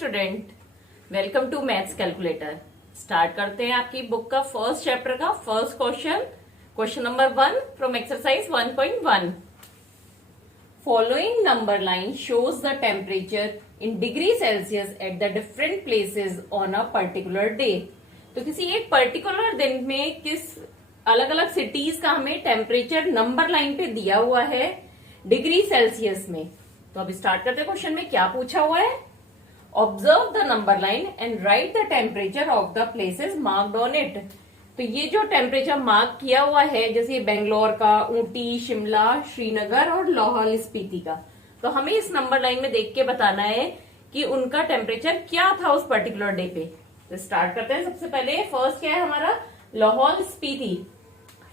Student, welcome to maths calculator. Start करते हैं आपकी बुक का फर्स्ट चैप्टर का first question number 1 from exercise 1.1। Following number line shows the temperature in degree Celsius at the different places on a particular day. तो किसी एक particular दिन में किस अलग अलग सिटीज का हमें टेम्परेचर नंबर लाइन पे दिया हुआ है डिग्री सेल्सियस में। तो अब स्टार्ट करते हैं। क्वेश्चन में क्या पूछा हुआ है? Observe the number line and right the temperature of the places marked on it. तो ये जो टेम्परेचर मार्क किया हुआ है, जैसे बेंगलोर का, ऊटी, शिमला, श्रीनगर और लाहौल स्पीति का, तो हमें इस नंबर लाइन में देख के बताना है कि उनका टेम्परेचर क्या था उस पर्टिकुलर डे पे। तो स्टार्ट करते हैं। सबसे पहले फर्स्ट क्या है हमारा? लाहौल स्पीति।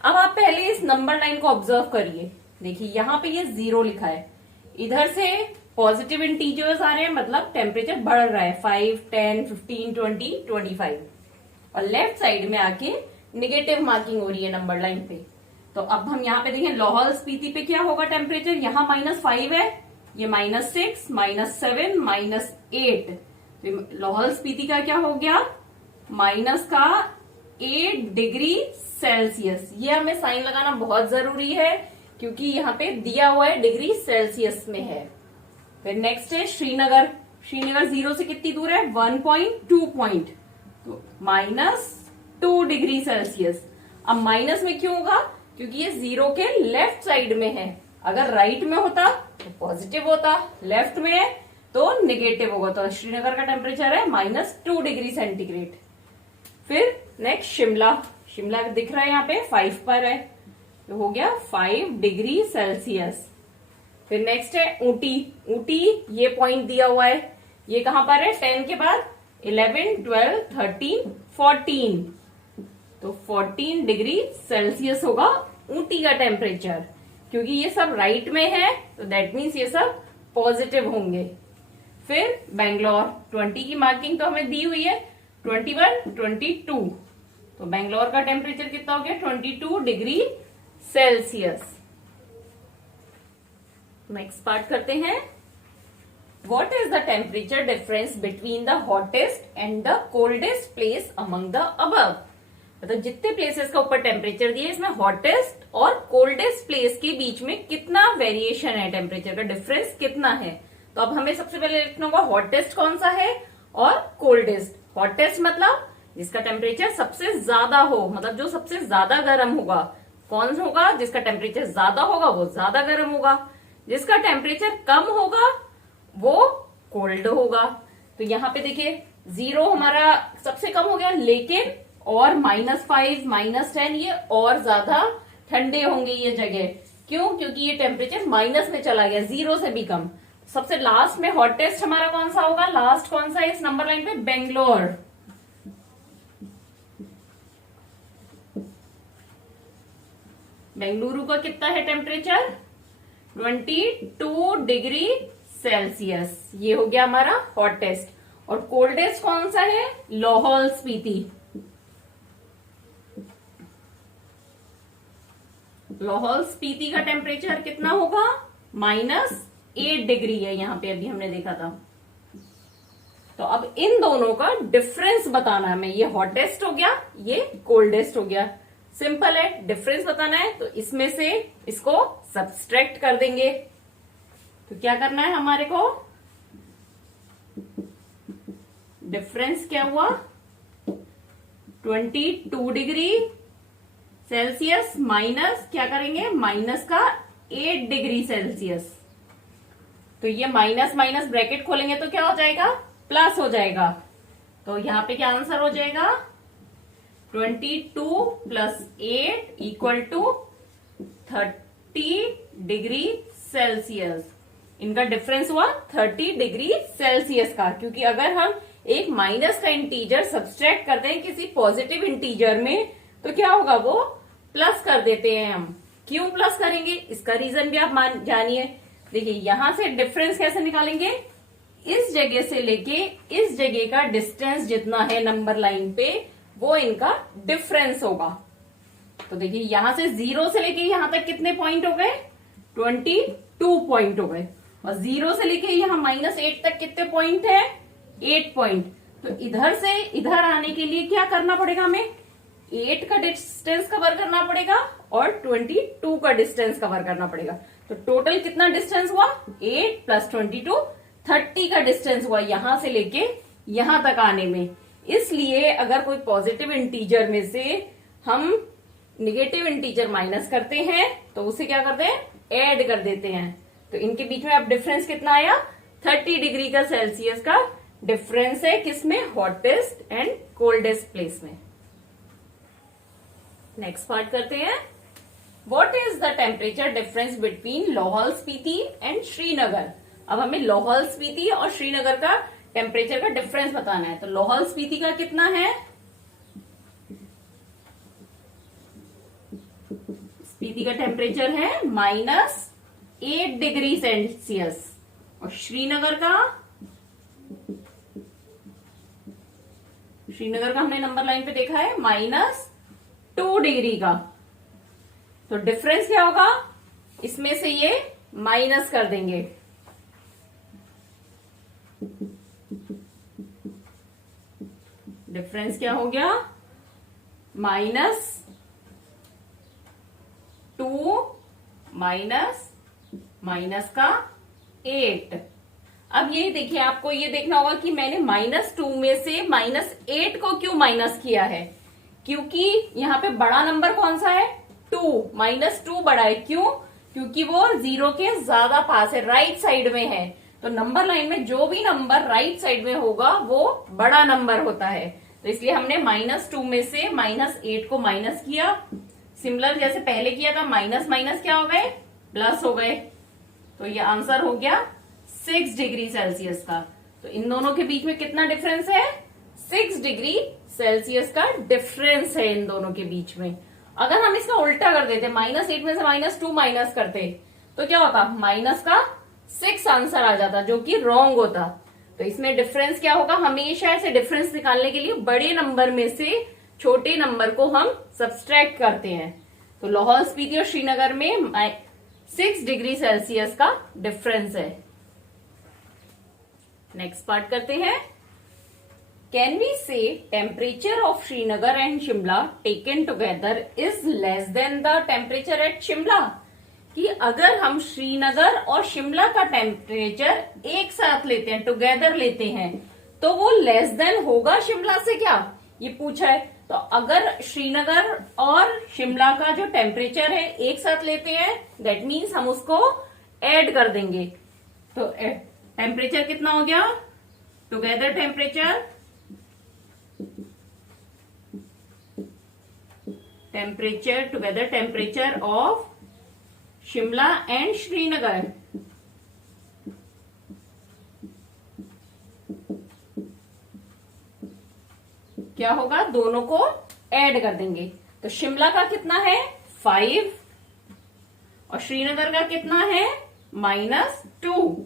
अब आप पहले इस नंबर लाइन को ऑब्जर्व करिए। देखिए यहाँ पे ये 0 लिखा है, इधर से पॉजिटिव इंटीजर्स आ रहे हैं, मतलब टेम्परेचर बढ़ रहा है 5, 10, 15, 20, 25, और लेफ्ट साइड में आके निगेटिव मार्किंग हो रही है नंबर लाइन पे। तो अब हम यहाँ पे देखें लाहौल स्पीति पे क्या होगा टेम्परेचर? यहाँ -5 है, ये -6, -7, -8। तो लाहौल स्पीति का क्या हो गया? -8 डिग्री सेल्सियस। ये हमें साइन लगाना बहुत जरूरी है क्योंकि यहाँ पे दिया हुआ है डिग्री सेल्सियस में है। फिर नेक्स्ट है श्रीनगर। श्रीनगर 0 से कितनी दूर है? 1.2 पॉइंट, तो -2 डिग्री सेल्सियस। अब माइनस में क्यों होगा? क्योंकि ये 0 के लेफ्ट साइड में है। अगर राइट में होता तो पॉजिटिव होता, लेफ्ट में है तो नेगेटिव होगा। तो श्रीनगर का टेम्परेचर है -2 डिग्री सेंटीग्रेड। फिर नेक्स्ट शिमला। शिमला दिख रहा है यहाँ पे 5 पर है, तो हो गया 5 डिग्री सेल्सियस। फिर नेक्स्ट है ऊटी। ऊटी ये पॉइंट दिया हुआ है, ये कहां पर है? 10 के बाद 11, 12, 13, 14, तो 14 डिग्री सेल्सियस होगा ऊटी का टेम्परेचर। क्योंकि ये सब राइट में है तो दैट मीन्स ये सब पॉजिटिव होंगे। फिर बेंगलोर 20 की मार्किंग तो हमें दी हुई है, 21, 22, तो बेंगलोर का टेम्परेचर कितना हो गया? 22 डिग्री सेल्सियस। नेक्स्ट पार्ट करते हैं। What is the temperature difference between the hottest and the coldest place among the above? मतलब जितने प्लेसेस का ऊपर टेम्परेचर दिए, इसमें हॉटेस्ट और कोल्डेस्ट प्लेस के बीच में कितना वेरिएशन है, टेम्परेचर का डिफरेंस कितना है। तो अब हमें सबसे पहले लिखना होगा हॉटेस्ट कौन सा है और कोल्डेस्ट। हॉटेस्ट मतलब जिसका टेम्परेचर सबसे ज्यादा हो, मतलब जो सबसे ज्यादा गर्म होगा। कौन होगा? जिसका टेम्परेचर ज्यादा होगा वो ज्यादा गर्म होगा, जिसका टेम्परेचर कम होगा वो कोल्ड होगा। तो यहाँ पे देखिए 0 हमारा सबसे कम हो गया, लेकिन और -5, -10 ये और ज्यादा ठंडे होंगे ये जगह। क्यों? क्योंकि ये टेम्परेचर माइनस में चला गया, 0 से भी कम। सबसे लास्ट में हॉटेस्ट हमारा कौन सा होगा? लास्ट कौन सा है इस नंबर लाइन पे? बेंगलोर। बेंगलुरु का कितना है टेम्परेचर? 22 degree Celsius. ये हो गया हमारा हॉटेस्ट। और कोल्डेस्ट कौन सा है? लाहौल स्पीति। लाहौल स्पीति का टेम्परेचर कितना होगा? -8 डिग्री है, यहां पे अभी हमने देखा था। तो अब इन दोनों का डिफरेंस बताना है हमें। ये हॉटेस्ट हो गया, ये कोल्डेस्ट हो गया। सिंपल है, डिफरेंस बताना है तो इसमें से इसको सब्सट्रैक्ट कर देंगे। तो क्या करना है हमारे को? डिफरेंस क्या हुआ? 22 डिग्री सेल्सियस माइनस क्या करेंगे? माइनस का 8 डिग्री सेल्सियस। तो ये माइनस माइनस ब्रैकेट खोलेंगे तो क्या हो जाएगा? प्लस हो जाएगा। तो यहां पे क्या आंसर हो जाएगा? 22 + 8 = 30 डिग्री सेल्सियस। इनका डिफरेंस हुआ 30 डिग्री सेल्सियस का। क्योंकि अगर हम एक माइनस का इंटीजर सब्सट्रैक्ट करते हैं किसी पॉजिटिव इंटीजर में तो क्या होगा? वो प्लस कर देते हैं हम। क्यों प्लस करेंगे? इसका रीजन भी आप जानिए। देखिए यहां से डिफरेंस कैसे निकालेंगे? इस जगह से लेके इस जगह का डिस्टेंस जितना है नंबर लाइन पे, वो इनका डिफरेंस होगा। तो देखिए यहां से 0 से लेके यहां तक कितने पॉइंट हो गए? 22 पॉइंट हो गए। और 0 से लेके यहां -8 तक कितने पॉइंट है? 8 पॉइंट। तो इधर से इधर आने के लिए क्या करना पड़ेगा हमें, 8 का डिस्टेंस कवर करना पड़ेगा और 22 का डिस्टेंस कवर करना पड़ेगा। तो टोटल कितना डिस्टेंस हुआ, 8 + 22 30 का डिस्टेंस हुआ यहां से लेके यहां तक आने में। इसलिए अगर कोई पॉजिटिव इंटीजर में से हम निगेटिव इंटीजर माइनस करते हैं तो उसे क्या करते हैं, ऐड कर देते हैं। तो इनके बीच में अब डिफरेंस कितना आया, 30 डिग्री का सेल्सियस का डिफरेंस है किसमें, हॉटेस्ट एंड कोल्डेस्ट प्लेस में। नेक्स्ट पार्ट करते हैं, what is the temperature difference between Lahaul Spiti and Srinagar. अब हमें लाहौल स्पीति और श्रीनगर का टेम्परेचर का डिफरेंस बताना है। तो लाहौल स्पीति का कितना है, स्पीति का टेम्परेचर है -8 डिग्री सेल्सियस और श्रीनगर का हमने नंबर लाइन पे देखा है -2 डिग्री का। तो डिफरेंस क्या होगा, इसमें से ये माइनस कर देंगे। डिफरेंस क्या हो गया, -2 माइनस का 8। अब ये देखिए, आपको ये देखना होगा कि मैंने -2 में से -8 को क्यों माइनस किया है, क्योंकि यहां पे बड़ा नंबर कौन सा है, 2, -2 बड़ा है। क्यों, क्योंकि वो 0 के ज्यादा पास है, राइट साइड में है। तो नंबर लाइन में जो भी नंबर राइट साइड में होगा वो बड़ा नंबर होता है। तो इसलिए हमने -2 में से -8 को माइनस किया। सिमिलर जैसे पहले किया था, माइनस माइनस क्या हो गए, प्लस हो गए। तो ये आंसर हो गया 6 डिग्री सेल्सियस का। तो इन दोनों के बीच में कितना डिफरेंस है, 6 डिग्री सेल्सियस का डिफरेंस है इन दोनों के बीच में। अगर हम इसका उल्टा कर देते, -8 में से -2 माइनस करते तो क्या होता, माइनस का 6 आंसर आ जाता, जो कि रॉन्ग होता। तो इसमें डिफरेंस क्या होगा, हमेशा ऐसे डिफरेंस निकालने के लिए बड़े नंबर में से छोटे नंबर को हम सब्सट्रैक्ट करते हैं। तो लाहौल स्पीति और श्रीनगर में 6 डिग्री सेल्सियस का डिफरेंस है। नेक्स्ट पार्ट करते हैं, कैन वी से temperature of Srinagar and Shimla taken together is less than the temperature at Shimla. कि अगर हम श्रीनगर और शिमला का टेम्परेचर एक साथ लेते हैं, टुगेदर लेते हैं, तो वो लेस देन होगा शिमला से, क्या ये पूछा है। तो अगर श्रीनगर और शिमला का जो टेम्परेचर है एक साथ लेते हैं, दैट मीन्स हम उसको ऐड कर देंगे। तो टेम्परेचर कितना हो गया, together temperature together temperature of Shimla and Srinagar क्या होगा, दोनों को ऐड कर देंगे। तो शिमला का कितना है 5 और श्रीनगर का कितना है -2।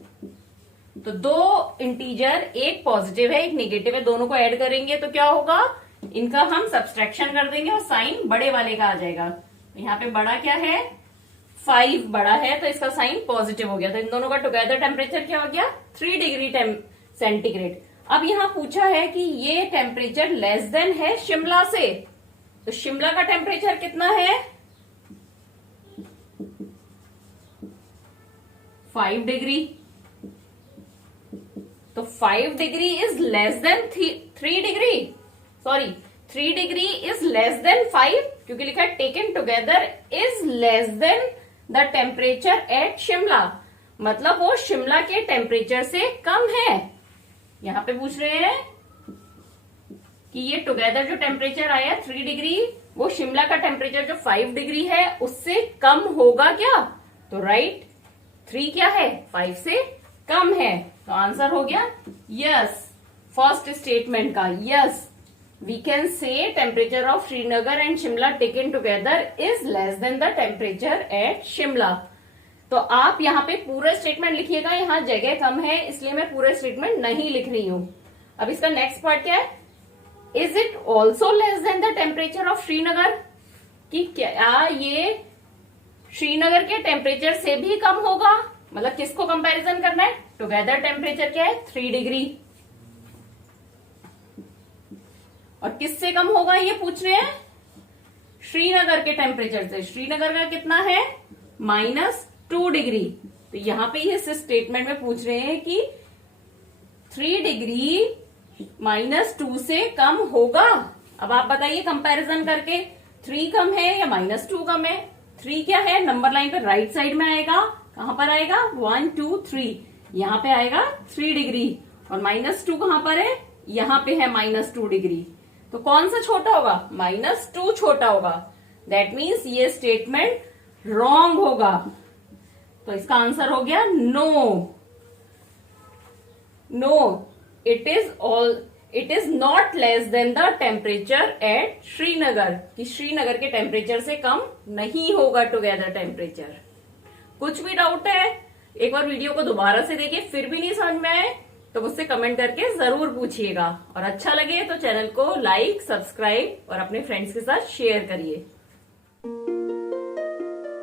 तो दो इंटीजर, एक पॉजिटिव है एक नेगेटिव है, दोनों को ऐड करेंगे तो क्या होगा, इनका हम सब्सट्रैक्शन कर देंगे और साइन बड़े वाले का आ जाएगा। तो यहाँ पे बड़ा क्या है, 5 बड़ा है, तो इसका साइन पॉजिटिव हो गया। तो इन दोनों का टुगेदर टेम्परेचर क्या हो गया, 3 डिग्री सेंटीग्रेड। अब यहां पूछा है कि ये टेम्परेचर लेस देन है शिमला से। तो शिमला का टेम्परेचर कितना है, 5 डिग्री। तो 5 degree is less then 3 degree, sorry 3 degree is less then 5, क्योंकि लिखा है taken together is less than the temperature at Shimla, मतलब वो शिमला के टेम्परेचर से कम है। यहां पे पूछ रहे हैं कि ये टुगेदर जो टेम्परेचर आया 3 डिग्री, वो शिमला का टेम्परेचर जो 5 डिग्री है उससे कम होगा क्या। तो राइट, 3 क्या है, 5 से कम है। तो आंसर हो गया यस, फर्स्ट स्टेटमेंट का yes, we can say temperature of Srinagar and Shimla taken together is less than the temperature at Shimla. तो आप यहाँ पे पूरा स्टेटमेंट लिखिएगा, यहाँ जगह कम है इसलिए मैं पूरा स्टेटमेंट नहीं लिख रही हूं। अब इसका नेक्स्ट पार्ट क्या है, is it also less than the temperature of Srinagar, कि क्या ये श्रीनगर के टेम्परेचर से भी कम होगा। मतलब किसको कंपैरिजन करना है, टुगेदर टेम्परेचर क्या है 3 डिग्री। और किससे कम होगा ये पूछ रहे हैं, श्रीनगर के टेम्परेचर से। श्रीनगर का कितना है, -2 डिग्री। तो यहां पे ये स्टेटमेंट में पूछ रहे हैं कि 3 डिग्री -2 से कम होगा। अब आप बताइए कंपैरिजन करके, 3 कम है या -2 कम है। 3 क्या है, नंबर लाइन पे राइट साइड में आएगा, कहां पर आएगा, 1 2 3, यहां पे आएगा 3 डिग्री। और -2 कहां पर है, यहां पे है -2 डिग्री। तो कौन सा छोटा होगा, -2 छोटा होगा। दैट मीन्स ये स्टेटमेंट रॉन्ग होगा। तो इसका आंसर हो गया no. It is not less than the temperature at Srinagar, कि श्रीनगर के टेम्परेचर से कम नहीं होगा टुगेदर टेम्परेचर। कुछ भी डाउट है, एक बार वीडियो को दोबारा से देखिए, फिर भी नहीं समझ में आए तो मुझसे कमेंट करके जरूर पूछिएगा। और अच्छा लगे तो चैनल को लाइक, सब्सक्राइब और अपने फ्रेंड्स के साथ शेयर करिए।